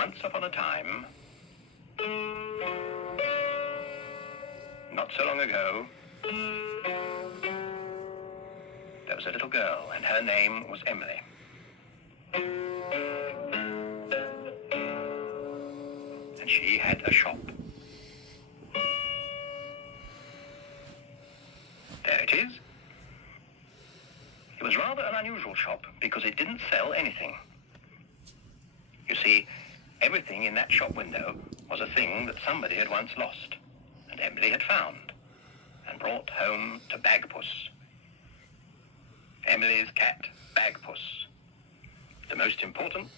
Once upon a time, not so long ago, there was a little girl, and her name was Emily. And she had a shop. There it is. It was rather an unusual shop because it didn't sell anything. You see, everything in that shop window was a thing that somebody had once lost, and Emily had found, and brought home to Bagpuss. Emily's cat, Bagpuss. The most important,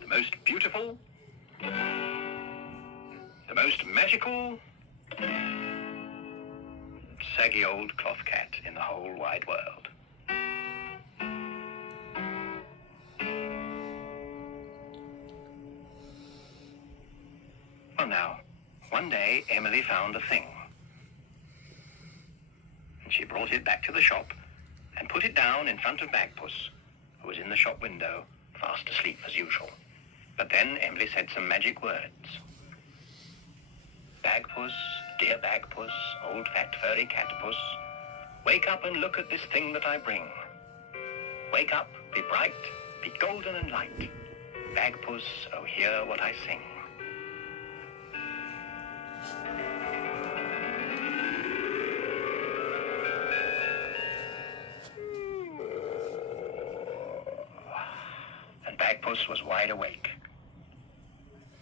the most beautiful, the most magical, saggy old cloth cat in the whole wide world. Well now, one day Emily found a thing. And she brought it back to the shop and put it down in front of Bagpuss, who was in the shop window, fast asleep as usual. But then Emily said some magic words. Bagpuss, dear Bagpuss, old fat furry catpuss, wake up and look at this thing that I bring. Wake up, be bright, be golden and light. Bagpuss, oh hear what I sing. And Bagpuss was wide awake.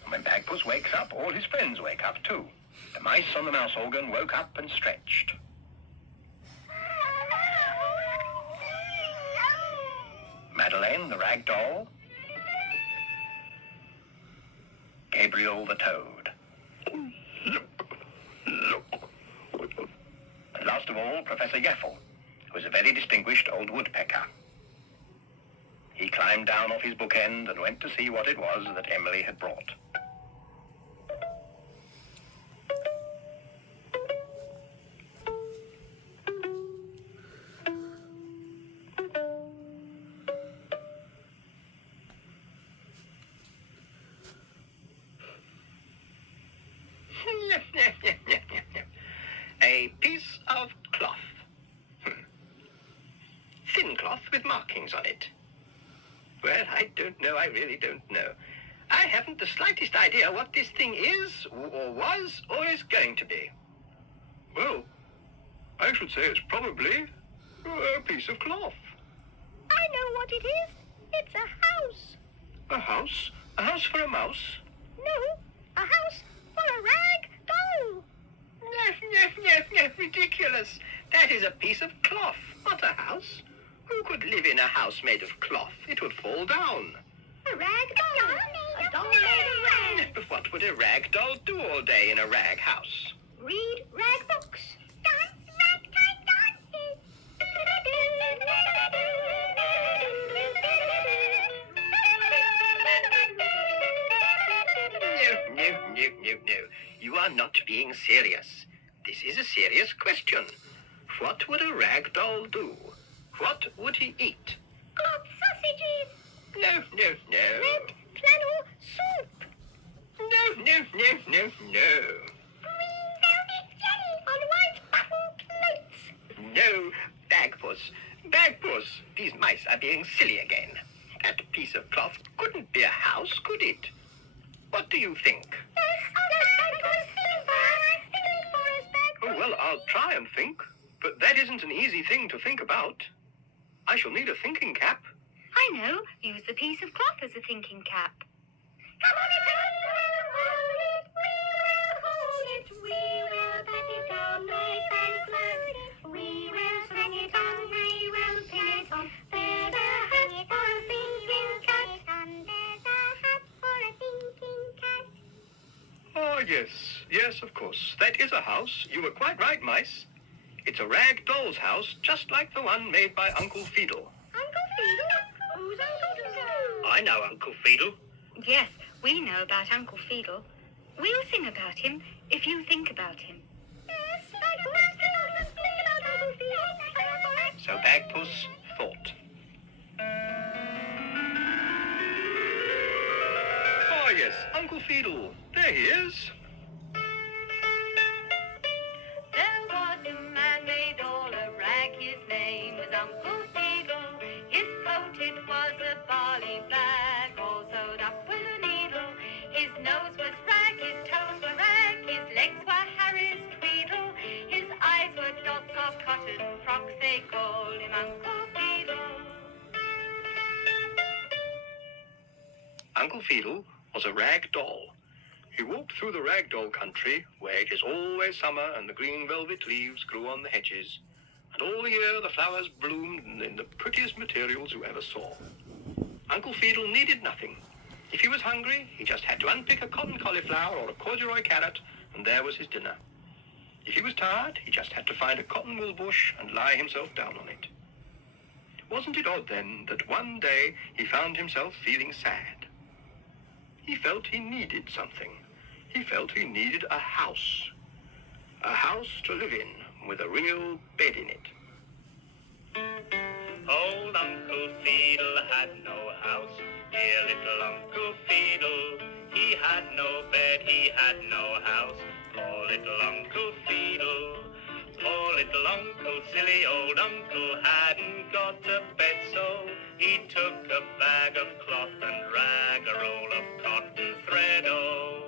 And when Bagpuss wakes up, all his friends wake up too. The mice on the mouse organ woke up and stretched. Madeleine, the rag doll. Gabriel, the toad. And last of all, Professor Yeffel, who was a very distinguished old woodpecker. He climbed down off his bookend and went to see what it was that Emily had brought. A piece of cloth. Thin cloth with markings on it. Well, I don't know, I really don't know. I haven't the slightest idea what this thing is, or was, or is going to be. Well, I should say it's probably a piece of cloth. I know what it is. It's a house. A house? A house for a mouse? No, a house for a rag doll. Ridiculous. That is a piece of cloth, not a house. Who could live in a house made of cloth? It would fall down. A rag doll. A doll made of rag. But what would a rag doll do all day in a rag house? Read rag books. Dance ragtime dances. No. You are not being serious. This is a serious question. What would a rag doll do? What would he eat? Hot sausages. No. Red flannel soup. No. Green velvet jelly on white button plates. No, Bagpuss. These mice are being silly again. That piece of cloth couldn't be a house, could it? What do you think? Yes, think for us, Bagpuss. Oh, well, I'll try and think. But that isn't an easy thing to think about. I shall need a thinking cap. I know. Use the piece of cloth as a thinking cap. Come on, we will pat it down nice and close. We will swing it on, we will pin it on. There's a hat for a thinking cat, and there's a hat for a thinking cat. Oh, yes, of course. That is a house. You were quite right, mice. It's a rag doll's house, just like the one made by Uncle Fiedel. Uncle Fiedel? Who's Uncle Fiedel? I know Uncle Fiedel. Yes, we know about Uncle Fiedel. We'll sing about him if you think about him. Yes, So Bagpuss thought. Uncle Fiedle. There he is. There was a man made all of rag, his name was Uncle Fiedle. His coat it was a barley bag, all sewed up with a needle. His nose was rag, his toes were rag, his legs were Harris Tweedle. His eyes were dots of cotton frocks, they called him Uncle Fiedle. Uncle Fiedle was a rag doll. He walked through the rag doll country, where it is always summer and the green velvet leaves grew on the hedges, and all the year the flowers bloomed in the prettiest materials you ever saw. Uncle Fiedle needed nothing. If he was hungry, he just had to unpick a cotton cauliflower or a corduroy carrot, and there was his dinner. If he was tired, he just had to find a cotton wool bush and lie himself down on it. Wasn't it odd, then, that one day he found himself feeling sad? He felt he needed something. He felt he needed a house. A house to live in, with a real bed in it. Old Uncle Fiedle had no house, dear little Uncle Fiedle. He had no bed, he had no house, poor little Uncle Fiedle. Poor little uncle, silly old uncle, hadn't got a bed, so he took a bag of cloth and rag, a roll of cotton thread, oh.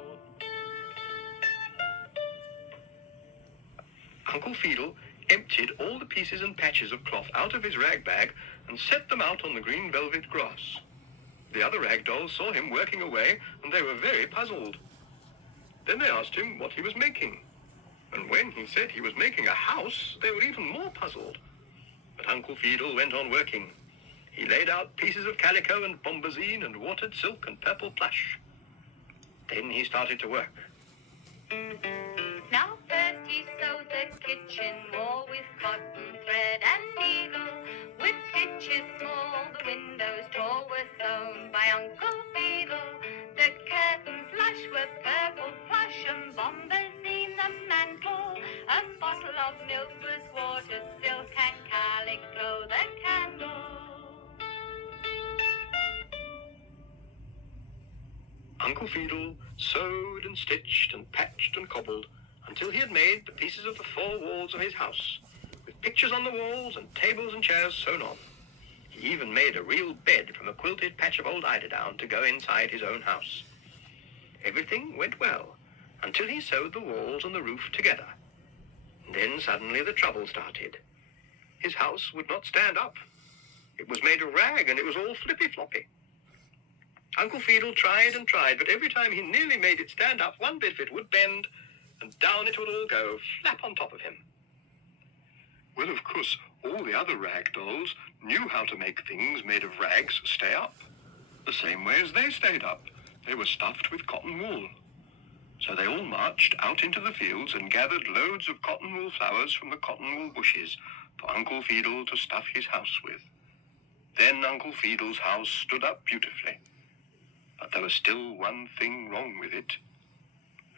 Uncle Fiedle emptied all the pieces and patches of cloth out of his rag bag and set them out on the green velvet grass. The other rag dolls saw him working away, and they were very puzzled. Then they asked him what he was making. And when he said he was making a house, they were even more puzzled. But Uncle Fiedle went on working. He laid out pieces of calico and bombazine and watered silk and purple plush. Then he started to work. Now first he sewed the kitchen wall with cotton thread and needle. With stitches small the windows tall were sewn by Uncle Fiedle. The curtains lush were purple plush and bombazine the mantle. A bottle of milk was watered silk and calico the candle. Uncle Fiedle sewed and stitched and patched and cobbled until he had made the pieces of the four walls of his house, with pictures on the walls and tables and chairs sewn on. He even made a real bed from a quilted patch of old eiderdown to go inside his own house. Everything went well until he sewed the walls and the roof together. Then suddenly the trouble started. His house would not stand up. It was made of rag and it was all flippy-floppy. Uncle Fiedle tried and tried, but every time he nearly made it stand up, one bit of it would bend, and down it would all go, flat on top of him. Well, of course, all the other rag dolls knew how to make things made of rags stay up, the same way as they stayed up. They were stuffed with cotton wool. So they all marched out into the fields and gathered loads of cotton wool flowers from the cotton wool bushes for Uncle Fiedle to stuff his house with. Then Uncle Fiedle's house stood up beautifully. But there was still one thing wrong with it.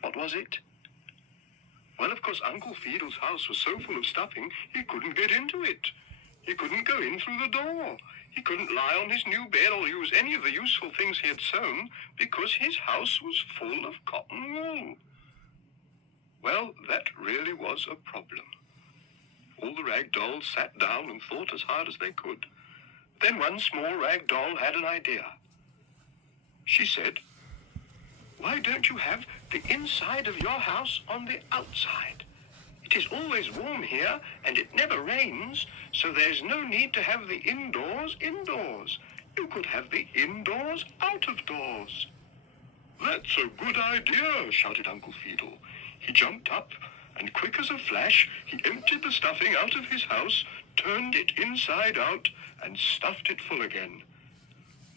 What was it? Well, of course, Uncle Fiedle's house was so full of stuffing, he couldn't get into it. He couldn't go in through the door. He couldn't lie on his new bed or use any of the useful things he had sewn because his house was full of cotton wool. Well, that really was a problem. All the rag dolls sat down and thought as hard as they could. Then one small rag doll had an idea. She said, "Why don't you have the inside of your house on the outside? It is always warm here and it never rains, so there's no need to have the indoors indoors. You could have the indoors out of doors." "That's a good idea," shouted Uncle Fiedle. He jumped up and quick as a flash, he emptied the stuffing out of his house, turned it inside out and stuffed it full again.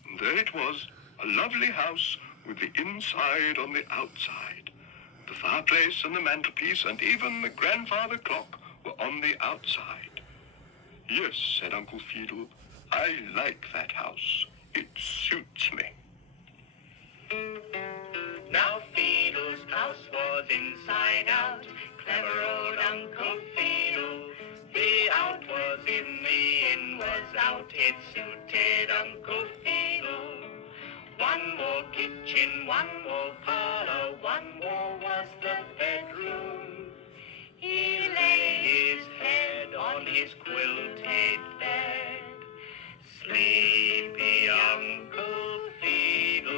And there it was. A lovely house with the inside on the outside. The fireplace and the mantelpiece and even the grandfather clock were on the outside. "Yes," said Uncle Fiedle, "I like that house. It suits me." Now Fiedle's house was inside out, clever old Uncle Fiedle. The out was in, the in was out, it suited Uncle Fiedle. One more kitchen, one more parlor. his quilted bed. Sleepy Uncle Fiddle.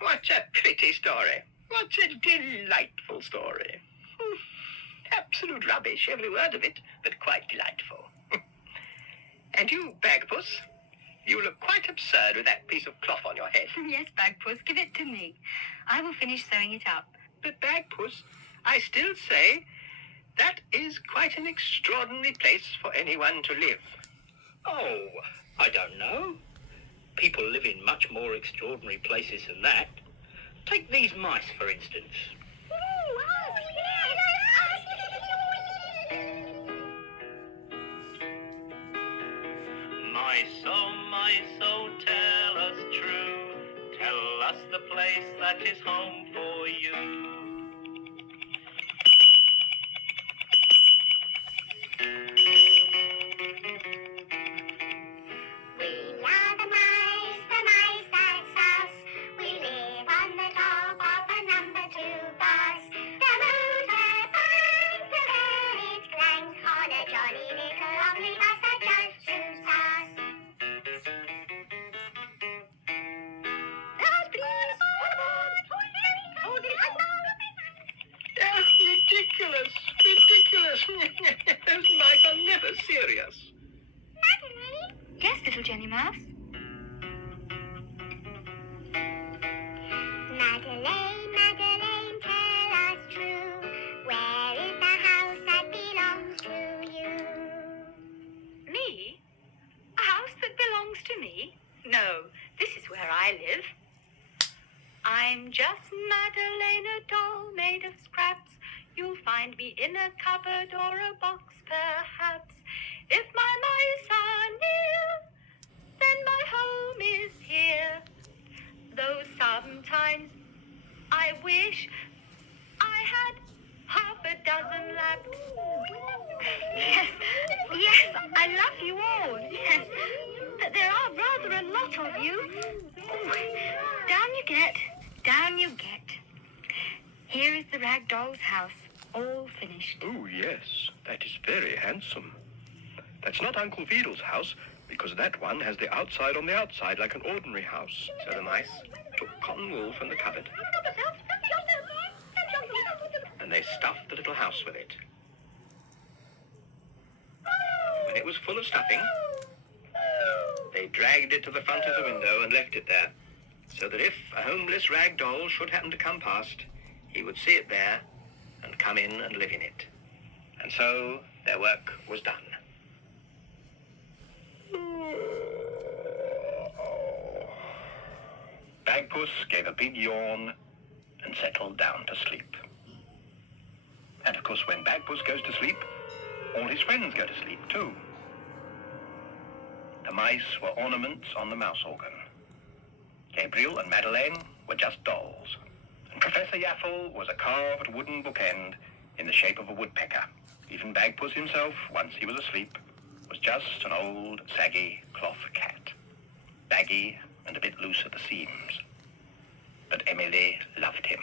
What a pretty story. What a delightful story. Absolute rubbish, every word of it, but quite delightful. And you, Bagpuss, you look quite absurd with that piece of cloth on your head. Yes, Bagpuss, give it to me. I will finish sewing it up. But Bagpuss, I still say that is quite an extraordinary place for anyone to live. Oh, I don't know. People live in much more extraordinary places than that. Take these mice, for instance. Mice, oh, tell us true. Tell us the place that is home for you. We are the mice that's us. We live on the top of a number 2 bus. The motor finds the bell, it clangs on a jolly little omnibus that just suits us. Ridiculous, ridiculous. Those mice are never serious. Yes, little Jenny Mouse. Madeleine, Madeleine, tell us true. Where is the house that belongs to you? Me? A house that belongs to me? No, this is where I live. I'm just Madeleine, a doll made of scraps. You'll find me in a cupboard or a box, perhaps. If my mice are near, then my home is here. Though sometimes I wish I had half a dozen laps. Yes, yes, I love you all. Yes, but there are rather a lot of you. Oh, down you get, down you get. Here is the rag doll's house, all finished. Oh, yes, that is very handsome. That's not Uncle Fiddle's house, because that one has the outside on the outside like an ordinary house. So the mice took cotton wool from the cupboard and they stuffed the little house with it. When it was full of stuffing, they dragged it to the front of the window and left it there, so that if a homeless rag doll should happen to come past, he would see it there and come in and live in it. And so their work was done. Bagpuss gave a big yawn and settled down to sleep. And of course, when Bagpuss goes to sleep, all his friends go to sleep too. The mice were ornaments on the mouse organ. Gabriel and Madeleine were just dolls. And Professor Yaffle was a carved wooden bookend in the shape of a woodpecker. Even Bagpuss himself, once he was asleep, was just an old, saggy cloth cat. Baggy and a bit loose at the seams. But Emily loved him.